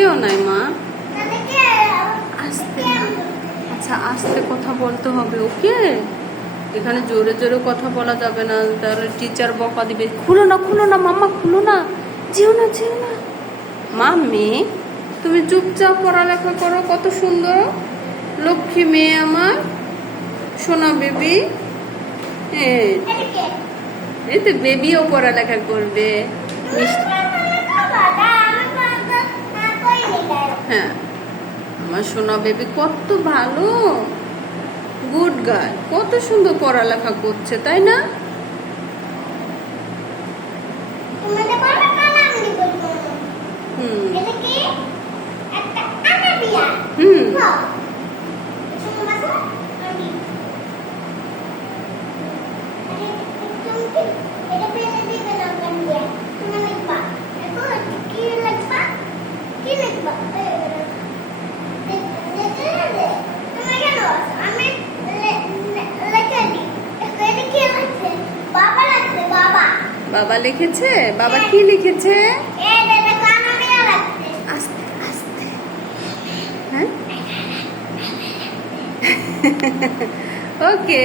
কেউ নাই মা। আস্তে, আচ্ছা আস্তে কথা বলতে হবে, ওকে? এখানে জোরে জোরে কথা বলা যাবে না, তাহলে টিচার বকা দিবে। খুলো না মাম্মা, খুলো না, যেও না। মাম্মি, তুমি চুপচাপ পড়ালেখা করো। কত সুন্দর লক্ষ্মী মেয়ে আমার, সোনা বেবি। এই তো বেবিও পড়ালেখা করবে। হ্যাঁ, আমার সোনা বেবি কত ভালো, গুড গার্ল, কত সুন্দর পড়ালেখা করছে, তাই না? বাবা লিখেছে? বাবা কি লিখেছে? আস্তে আস্তে, হ্যাঁ। ওকে।